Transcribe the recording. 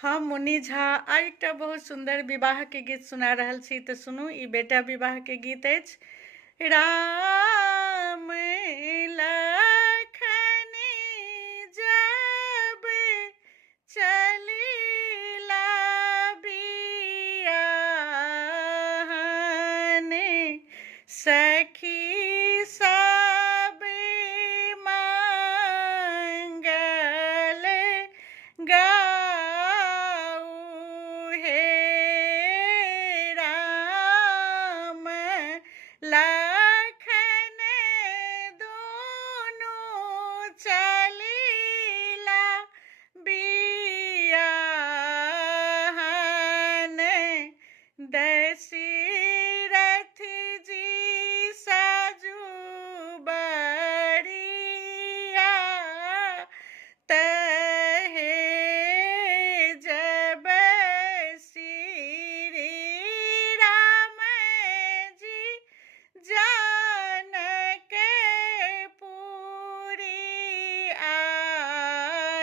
हम मुनि झा आइ एकटा बहुत सुंदर विवाह के गीत सुना रहल छी तऽ सुनू। ई बेटा विवाह के गीत अछि। राम लखन जब चलिला बियाहन, सखी सब मंगल गाऊ हे। राम लखन दोनों चलिला बियाहन, दशरथ जी साजू बड़िया, तहे जब श्री राम जी जनकपुरी आएल,